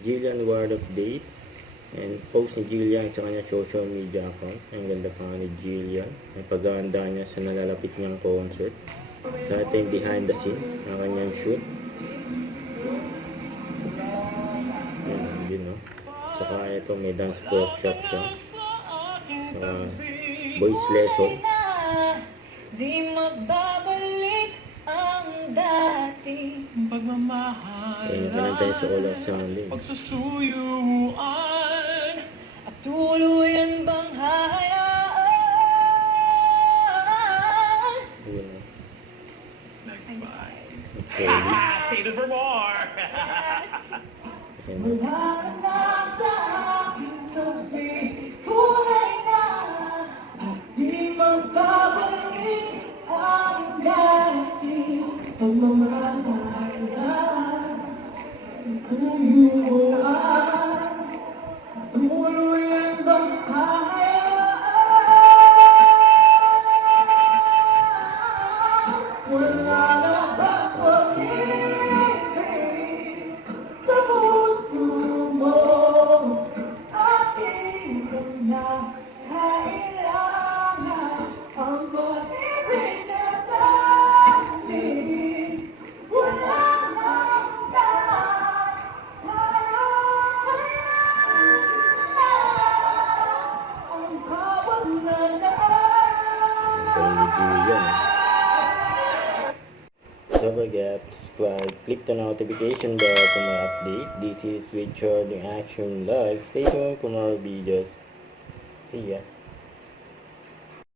Jillian Ward update. And post ni Jillian sa kanya social media account. Ang ganda pa nga ni Jillian. May paghahanda niya sa nalalapit niyang concert. Sa ito yung behind the scene ng kanyang shoot. Yun, no? Saka ito may dance workshop siya. Sa voice lesson. Di magbabalik ang dating pagmamahal. Ayun yung kanantay sa All Out Sounding. Pagsusuyuan at tuluyan bang hayaan. Ayun, no? Save it for more. Ayun, no? Wala na sa aking tabi, kulay na. Di magbabalik ang dating pagmamahal. Suyuan, tuluyan bang hayaan. Wala na bang pag-ibig sa puso mo? Aking kailangan ang pag-ibig na dati. Wala nang lahat, ang kawalanan. Galing ni Jillian. Don't forget to subscribe, click the notification bell for my update. This is with Charlie Action Live. Stay tuned for more videos. See ya.